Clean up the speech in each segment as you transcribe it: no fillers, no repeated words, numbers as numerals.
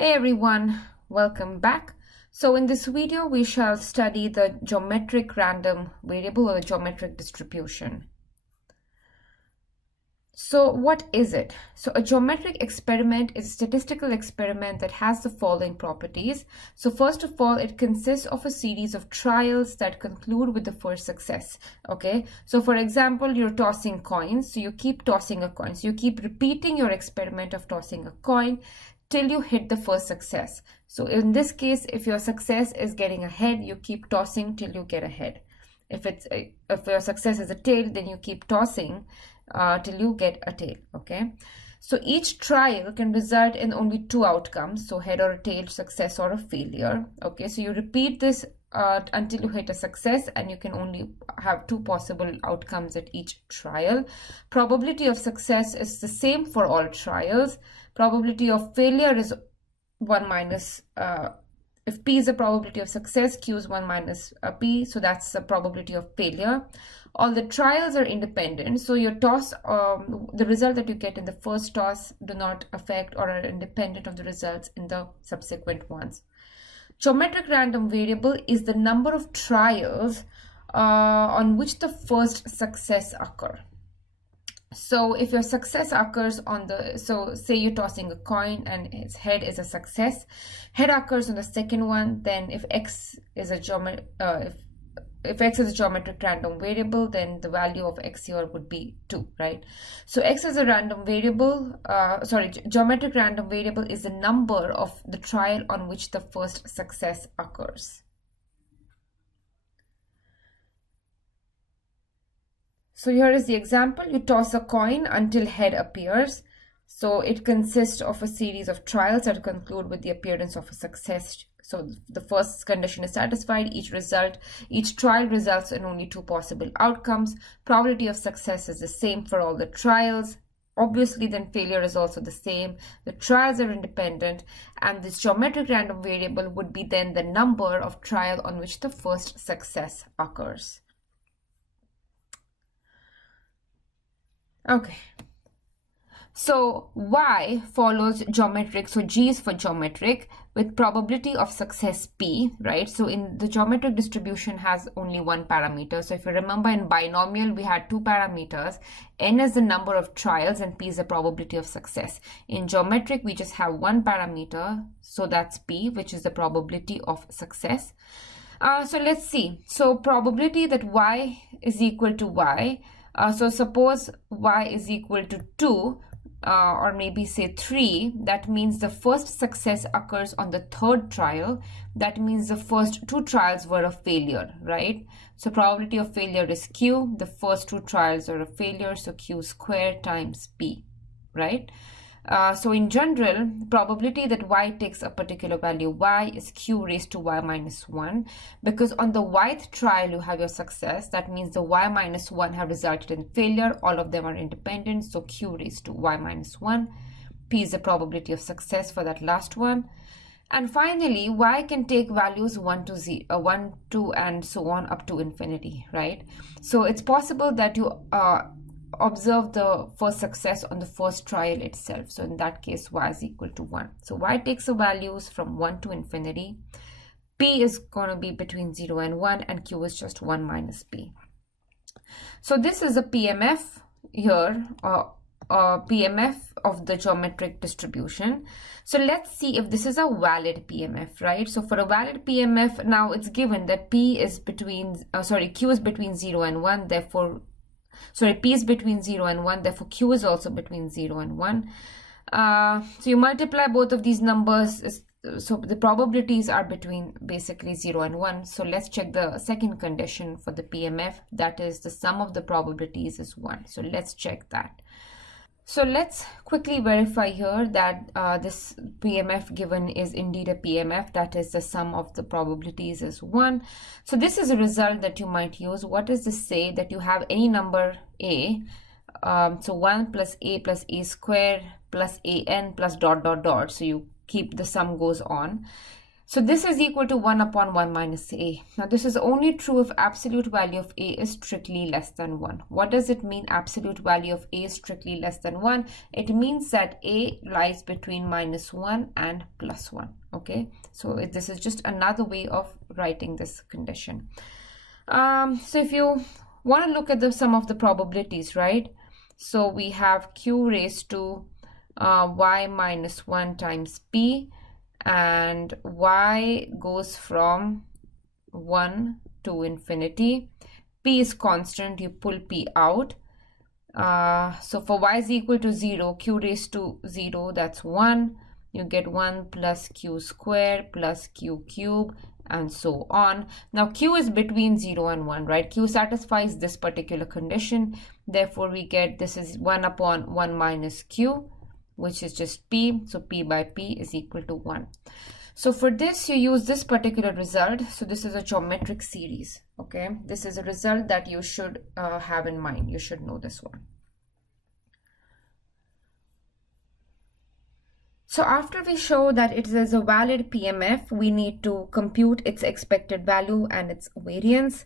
Hey everyone, welcome back. So in this video, we shall study the geometric random variable or the geometric distribution. So what is it? So a geometric experiment is a statistical experiment that has the following properties. So first of all, it consists of a series of trials that conclude with the first success. Okay, so for example, you're tossing coins. So you keep tossing a coin. So you keep repeating your experiment of tossing a coin till you hit the first success. So in this case, if your success is getting a head, you keep tossing till you get a head. If your success is a tail, then you keep tossing till you get a tail. Okay, so each trial can result in only two outcomes, so head or a tail, success or a failure. Okay, so you repeat this until you hit a success, and you can only have two possible outcomes at each trial. Probability of success is the same for all trials. Probability of failure is 1 minus if P is the probability of success, Q is 1 minus P, so that's the probability of failure. All the trials are independent, so your toss, the result that you get in the first toss do not affect or are independent of the results in the subsequent ones. Geometric random variable is the number of trials on which the first success occur. So if your success occurs on the, so say you're tossing a coin and its head is a success, head occurs on the second one, then if x is a if x is a geometric random variable, then the value of x here would be 2, right? So x is a random variable, geometric random variable is the number of the trial on which the first success occurs. So here is the example. You toss a coin until head appears. So it consists of a series of trials that conclude with the appearance of a success. So the first condition is satisfied. Each trial results in only two possible outcomes. Probability of success is the same for all the trials. Obviously, then failure is also the same. The trials are independent, and this geometric random variable would be then the number of trial on which the first success occurs. Okay, so Y follows geometric, so G is for geometric with probability of success P, right? So in the geometric distribution has only one parameter. So if you remember in binomial, we had two parameters. N is the number of trials and P is the probability of success. In geometric, we just have one parameter, so that's P, which is the probability of success. So let's see. So probability that Y is equal to Y. So suppose Y is equal to 2 or maybe say 3, that means the first success occurs on the third trial. That means the first two trials were a failure, right? So probability of failure is Q. The first two trials are a failure, so Q squared times P, right? So in general, probability that Y takes a particular value Y is Q raised to Y minus 1. Because on the Yth trial, you have your success. That means the Y minus 1 have resulted in failure. All of them are independent. So Q raised to Y minus 1. P is the probability of success for that last one. And finally, Y can take values 1 to 0, 1, 2, and so on up to infinity, right? So it's possible that you observe the first success on the first trial itself. So in that case, Y is equal to 1. So Y takes the values from 1 to infinity. P is going to be between 0 and 1, and Q is just 1 minus P. So this is a PMF here, PMF of the geometric distribution. So let's see if this is a valid PMF, right? So for a valid PMF, now it's given that P is between, Q is between 0 and 1, therefore P is between 0 and 1, therefore Q is also between 0 and 1. So you multiply both of these numbers, so the probabilities are between basically 0 and 1. So let's check the second condition for the PMF, that is the sum of the probabilities is 1. So let's check that. So let's quickly verify here that this PMF given is indeed a PMF, that is the sum of the probabilities is 1. So this is a result that you might use. What does this say? That you have any number A, so 1 plus A squared plus AN plus dot dot dot. So you keep the sum goes on. So this is equal to 1 upon 1 minus a. Now this is only true if absolute value of a is strictly less than 1. What does it mean, absolute value of a is strictly less than 1? It means that a lies between -1 and +1. Okay, so this is just another way of writing this condition. So if you want to look at some of the probabilities, right? So we have q raised to y minus 1 times p, and y goes from 1 to infinity. P is constant, you pull p out. So for y is equal to 0, q raised to 0, that's 1. You get 1 plus q squared plus q cube, and so on. Now q is between 0 and 1, right? Q satisfies this particular condition. Therefore, we get this is 1 upon 1 minus q, which is just p. So p by p is equal to 1. So for this, you use this particular result. So this is a geometric series. Okay, this is a result that you should have in mind. You should know this one. So after we show that it is a valid PMF, we need to compute its expected value and its variance.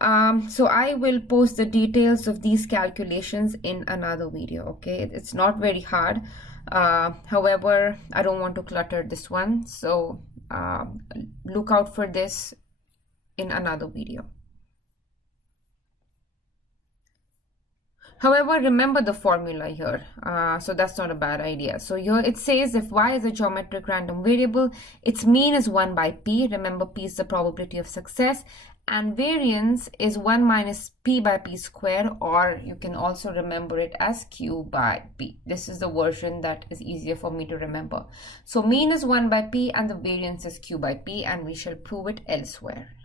So I will post the details of these calculations in another video. Okay, it's not very hard. However, I don't want to clutter this one. So look out for this in another video. However, remember the formula here, so that's not a bad idea. So here it says if y is a geometric random variable, its mean is 1 by p. Remember, p is the probability of success, and variance is 1 minus p by p squared, or you can also remember it as q by p. This is the version that is easier for me to remember. So mean is 1 by p and the variance is q by p, and we shall prove it elsewhere.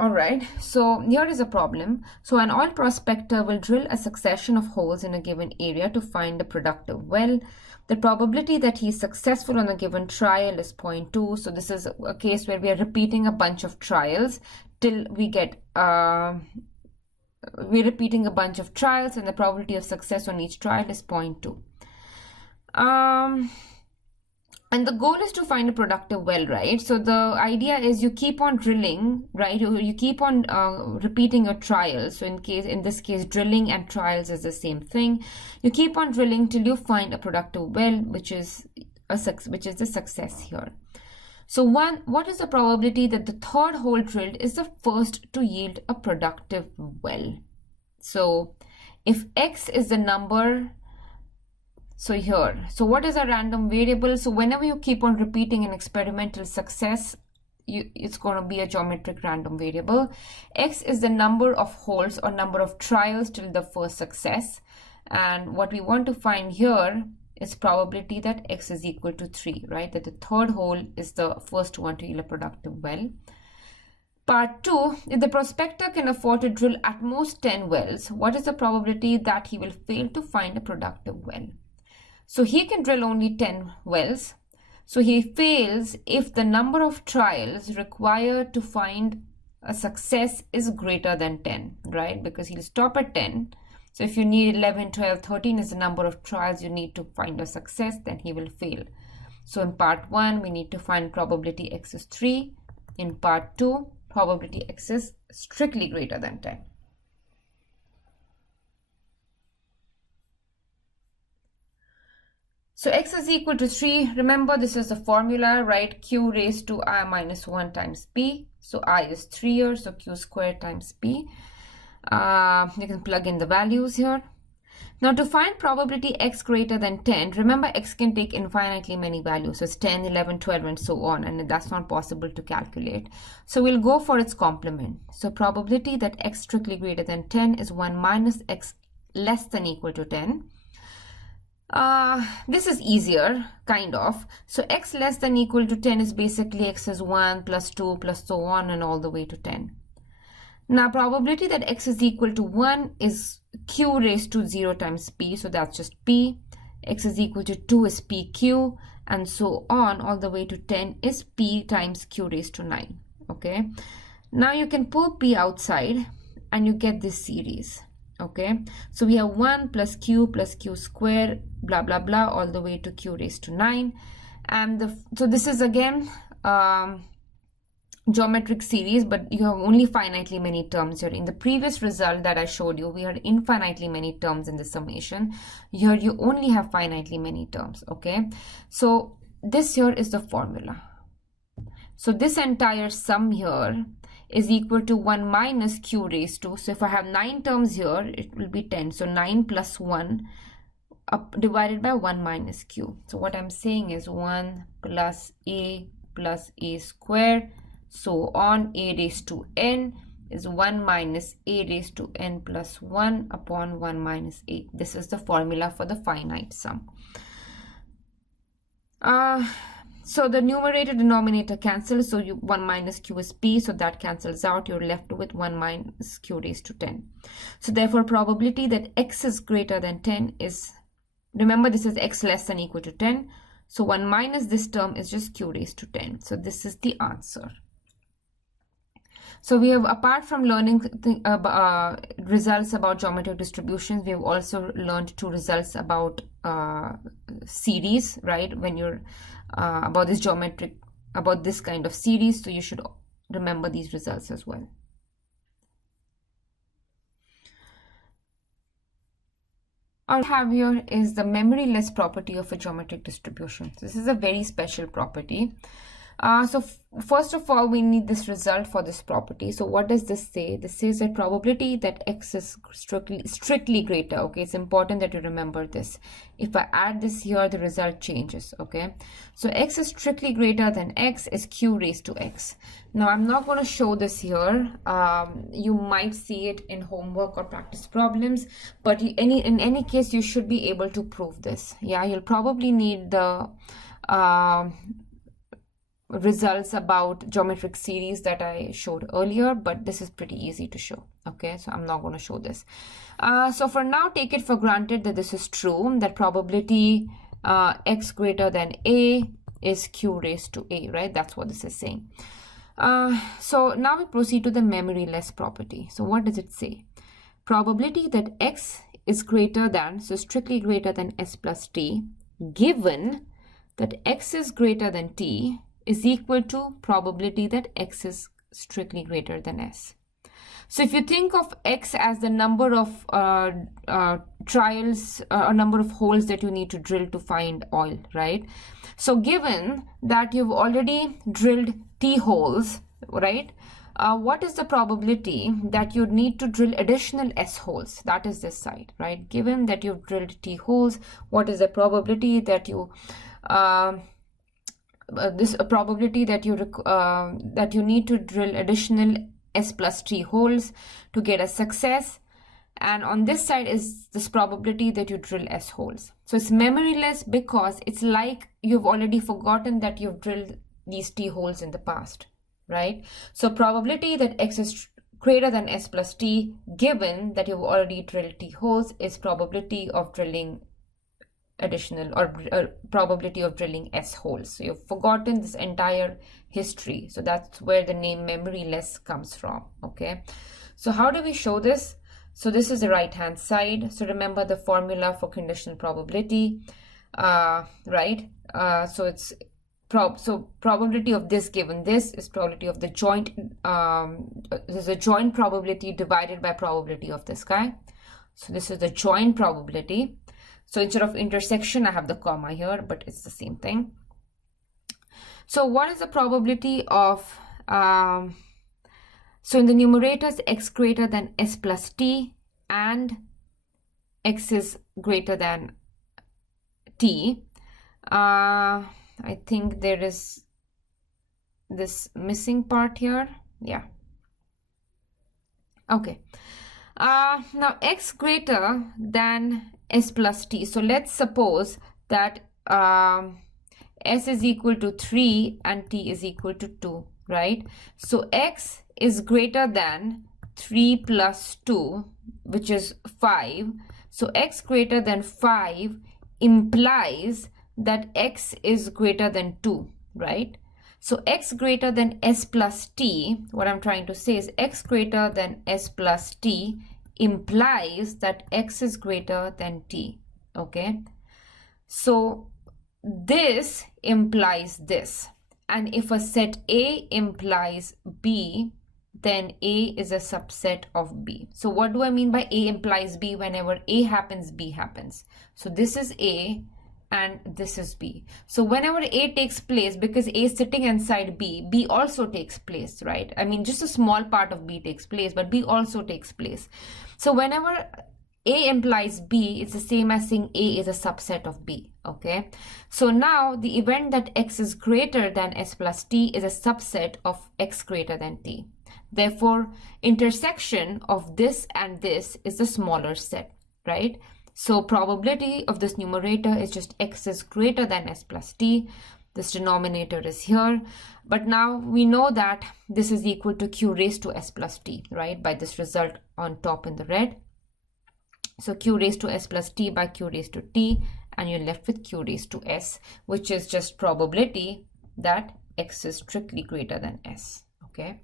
Alright, so here is a problem. So an oil prospector will drill a succession of holes in a given area to find a productive well. The probability that he is successful on a given trial is 0.2. So this is a case where we are repeating a bunch of trials till we get, we're repeating a bunch of trials, and the probability of success on each trial is 0.2. And the goal is to find a productive well, right? So the idea is you keep on drilling, right? You keep on repeating your trials. So in this case, drilling and trials is the same thing. You keep on drilling till you find a productive well, which is the success here. So what is the probability that the third hole drilled is the first to yield a productive well? So if x is the number, so here, so what is a random variable? So whenever you keep on repeating an experimental success, it's going to be a geometric random variable. X is the number of holes or number of trials till the first success. And what we want to find here is probability that x is equal to 3, right? That the third hole is the first one to yield a productive well. Part 2, if the prospector can afford to drill at most 10 wells, what is the probability that he will fail to find a productive well? So he can drill only 10 wells. So he fails if the number of trials required to find a success is greater than 10, right? Because he'll stop at 10. So if you need 11, 12, 13 is the number of trials you need to find a success, then he will fail. So in part 1, we need to find probability x is 3. In part 2, probability x is strictly greater than 10. So x is equal to 3. Remember, this is the formula, right? Q raised to I minus 1 times p. So I is 3 here, so q squared times p. You can plug in the values here. Now to find probability x greater than 10, remember x can take infinitely many values. So it's 10, 11, 12 and so on, and that's not possible to calculate. So we'll go for its complement. So probability that x strictly greater than 10 is 1 minus x less than equal to 10. This is easier, kind of. So x less than equal to 10 is basically x is 1 plus 2 plus so on and all the way to 10. Now probability that x is equal to 1 is q raised to 0 times p, so that's just p. X is equal to 2 is pq, and so on all the way to 10 is p times q raised to 9. Okay, now you can pull p outside and you get this series. Okay, so we have 1 plus q square, blah blah blah, all the way to q raised to 9. And so this is again geometric series, but you have only finitely many terms here. In the previous result that I showed you, we had infinitely many terms in the summation. Here you only have finitely many terms. Okay, so this here is the formula. So this entire sum here is equal to 1 minus q raised to, so if I have 9 terms here, it will be 10. So 9 plus 1 divided by 1 minus q. So what I'm saying is 1 plus a square, so on, a raised to n is 1 minus a raised to n plus 1 upon 1 minus a. This is the formula for the finite sum. So the numerator denominator cancels, so 1 minus q is p, so that cancels out. You're left with 1 minus q raised to 10. So therefore probability that x is greater than 10 is, remember this is x less than equal to 10, so 1 minus this term is just q raised to 10. So this is the answer. So we have, apart from learning results about geometric distributions, we have also learned 2 results about series, right? When you're about this geometric, about this kind of series, so you should remember these results as well. All I have here is the memoryless property of a geometric distribution. This is a very special property. So first of all, we need this result for this property. So what does this say? This says that probability that x is strictly greater. Okay, it's important that you remember this. If I add this here, the result changes. Okay, so x is strictly greater than x is q raised to x. Now I'm not going to show this here. You might see it in homework or practice problems, but in any case, you should be able to prove this. Yeah, you'll probably need the results about geometric series that I showed earlier, but this is pretty easy to show. Okay, so I'm not going to show this. So for now, take it for granted that this is true, that probability x greater than a is q raised to a, right? That's what this is saying. So now we proceed to the memoryless property. So what does it say? Probability that x is greater than, so strictly greater than s plus t, given that x is greater than t, is equal to probability that x is strictly greater than s. So if you think of x as the number of trials or number of holes that you need to drill to find oil, right? So given that you've already drilled t holes, right? What is the probability that you need to drill additional s holes? That is this side, right? Given that you've drilled t holes, what is the probability that you probability that you need to drill additional s plus t holes to get a success, and on this side is this probability that you drill s holes. So it's memoryless because it's like you've already forgotten that you've drilled these t holes in the past, right? So probability that x is greater than s plus t, given that you've already drilled t holes, is probability of drilling additional or probability of drilling s holes. So you've forgotten this entire history. So that's where the name memoryless comes from. Okay, so how do we show this? So this is the right hand side. So remember the formula for conditional probability, right? So it's probability of this given this is probability of the joint, there's a joint probability divided by probability of this guy. So this is the joint probability. So instead of intersection, I have the comma here, but it's the same thing. So what is the probability of, so in the numerators, x greater than s plus t and x is greater than t. I think there is this missing part here. Yeah. Okay. Now x greater than s plus t. So let's suppose that s is equal to 3 and t is equal to 2, right? So x is greater than 3 plus 2, which is 5. So x greater than 5 implies that x is greater than 2, right? So x greater than s plus t, what I'm trying to say is x greater than s plus t implies that x is greater than t. Okay, so this implies this, and if a set A implies B, then A is a subset of B. So what do I mean by A implies B? Whenever A happens, B happens. So this is A and this is B. So whenever A takes place, because A is sitting inside B, B also takes place, right? I mean, just a small part of B takes place, but B also takes place. So whenever A implies B, it's the same as saying A is a subset of B, okay? So now the event that x is greater than s plus t is a subset of x greater than t. Therefore, intersection of this and this is the smaller set, right? So probability of this numerator is just x is greater than s plus t. This denominator is here. But now we know that this is equal to q raised to s plus t, right? By this result on top in the red. So q raised to s plus t by q raised to t, and you're left with q raised to s, which is just probability that x is strictly greater than s, okay?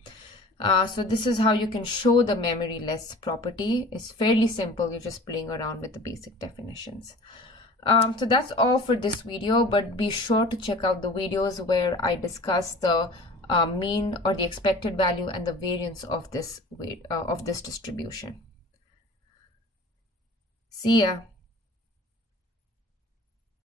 So this is how you can show the memoryless property. It's fairly simple. You're just playing around with the basic definitions. So that's all for this video, but be sure to check out the videos where I discuss the mean or the expected value and the variance of this distribution. See ya.